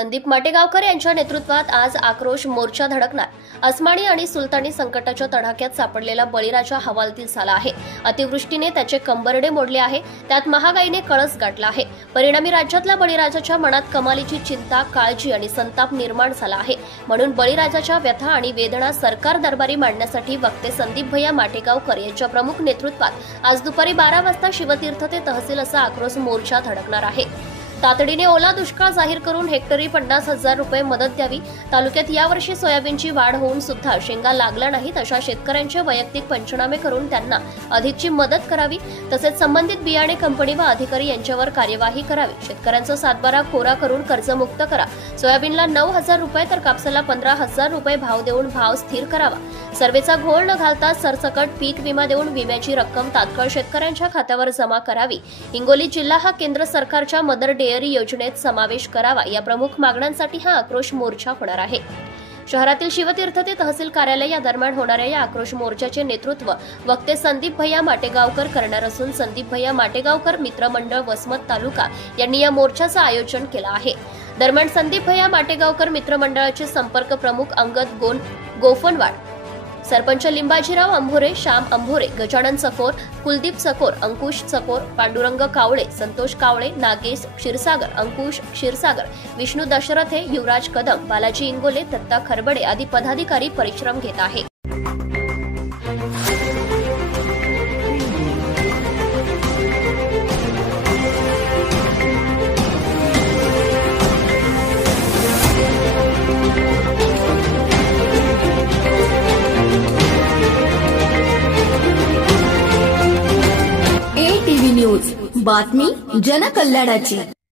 संदीप माटेगावकर यांच्या नेतृत्वात आज आक्रोश मोर्चा धडकणार। अस्मानी आणि सुलतानी संकटाच्या तडाख्यात सापडलेला बळीराजा हवालदिल झाला आहे। अतिवृष्टीने त्याचे कंबरडे मोडले आहे, त्यात महागाईने कळस गाठला आहे। परिणामी राज्यातल्या बळीराजाच्या मनात कमालीची चिंता, काळजी आणि संताप निर्माण झाला आहे। म्हणून बळीराजाच्या व्यथा आणि वेदना सरकार दरबारी मांडण्यासाठी वक्ते संदीप भैया माटेगावकर यांच्या प्रमुख नेतृत्वात आज दुपारी 12 वाजता शिवतीर्थ ते तहसील असा आक्रोश मोर्चा धडकणार आहे। तातडीने ओला दुष्काळ जाहीर करून हेक्टरी 50,000 रुपये मदत द्यावी। तालुक्यात यावर्षी सोयाबीनची वाढ होऊन सुद्धा शेंगा लागल्या नाहीत अशा शेतकऱ्यांचे वैयक्तिक पंचनामे करून त्यांना अधिकची मदत करावी। तसेच संबंधित बियाणे कंपनी व अधिकारी यांच्यावर कार्यवाही करावी। शेतकऱ्यांचा सातबारा कोरा करून कर्जमुक्त करा। सोयाबीनला 9,000 रुपये तर कापसाला 15,000 रुपये भाव देऊन भाव स्थिर करावा। सर्वेचा घोळ न घालता सरसकट पीक विमा देऊन विम्याची रक्कम तात्काळ शेतकऱ्यांच्या खात्यावर जमा करावी। हिंगोली जिल्हा हा केंद्र सरकारच्या मदर डेअरी योजनेत समावेश करावा। या प्रमुख मागण्यांसाठी हा आक्रोश मोर्चा होणार आहे। शहरातील शिवतीर्थ ते तहसील कार्यालय या दरम्यान होणाऱ्या या आक्रोश मोर्चाचे नेतृत्व वक्ते संदीप भैया माटेगावकर करणार असून संदीप भैया माटेगावकर मित्रमंडळ वसमत तालुका यांनी या मोर्चाचं आयोजन केलं आहे। दरम्यान संदीप भैया माटेगावकर मित्रमंडळाचे संपर्क प्रमुख अंगद गोफनवाड, सरपंच लिंबाजीराव अंभोरे, श्याम अंभोरे, गजानन चकोर, कुलदीप चकोर, अंकुश चकोर, पांडुरंग कावळे, संतोष कावळे, नागेश क्षीरसागर, अंकुश क्षीरसागर, विष्णू दशरथे, युवराज कदम, बालाजी इंगोले, दत्ता खरबडे आदी पदाधिकारी परिश्रम घेत आहेत। ATV न्यूज, बातमी जनकल्याणाची।